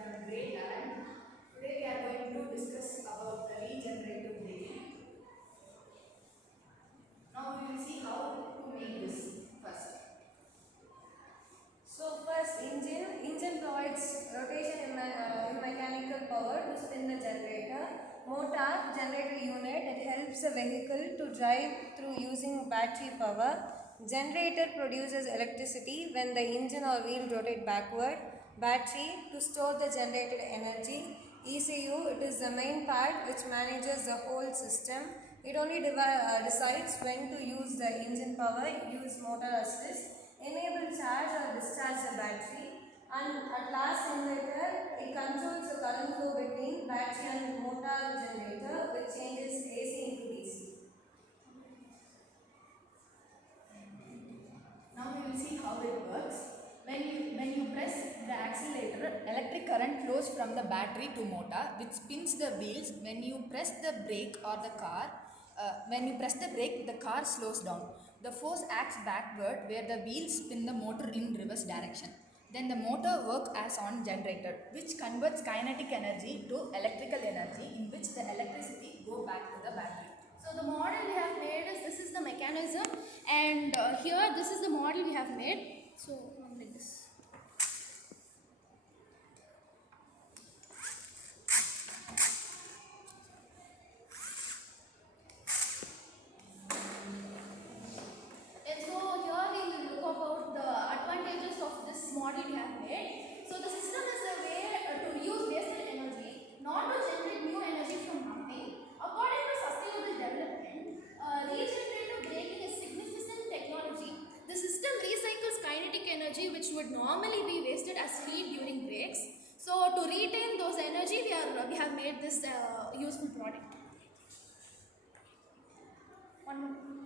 from grade 11. Today we are going to discuss about the regenerative braking. Now we will see how to make this first. So first engine provides rotation in mechanical power to spin the generator. Motor, generator unit, it helps the vehicle to drive through using battery power. Generator produces electricity when the engine or wheel rotate backward. Battery to store the generated energy. ECU, it is the main part which manages the whole system. It only decides when to use the engine power, use motor assist, enable charge or discharge the battery, and at last inverter, it controls the current flow between battery and motor generator, which changes AC into DC. Now we will see how it works. When you press the accelerator, electric current flows from the battery to motor, which spins the wheels. When you press the brake or the car, when you press the brake, the car slows down. The force acts backward, where the wheels spin the motor in reverse direction. Then the motor works as on generator, which converts kinetic energy to electrical energy, in which the electricity go back to the battery. So the model we have made is, this is the mechanism, and here this is the model we have made. So like this. And so here we will look about the advantages of this model we have made. So the system is a way to reuse wasted energy, not to generate new energy from nothing. According to sustainable development, regenerative braking is significant technology. The system recycles kinetic energy which would normally be wasted as heat during brakes. So to retain those energy, we have made this useful product. One more.